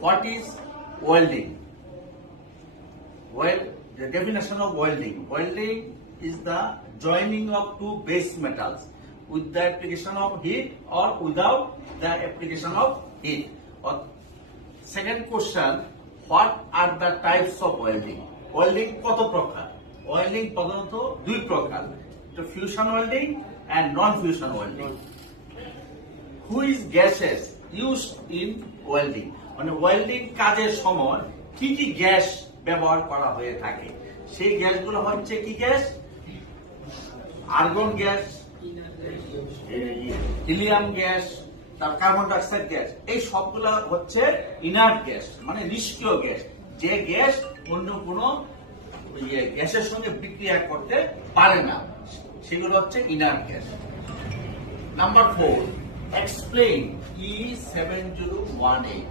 What is welding? Well, the definition of welding. Welding is the joining of two base metals with the application of heat or without the application of heat. Or second question, what are the types of welding? Welding কত প্রকার? Welding প্রধানত দুই প্রকার, fusion welding and non-fusion welding. Which gases used in welding? মানে welding কাজের সময় কি কি গ্যাস ব্যবহার করা হয়ে থাকে? সেই গ্যাসগুলো হচ্ছে কি gas? Argon gas, helium gas, তারপর কার্বন ডাইঅক্সাইড গ্যাস। এই সবগুলো হচ্ছে ইনার্ট গ্যাস, মানে নিষ্ক্রিয় গ্যাস, যে গ্যাস অন্য কোনো গ্যাসের সঙ্গে বিক্রিয়া করতে পারে না, সেগুলো হচ্ছে inert gas. Number 4, explain E7018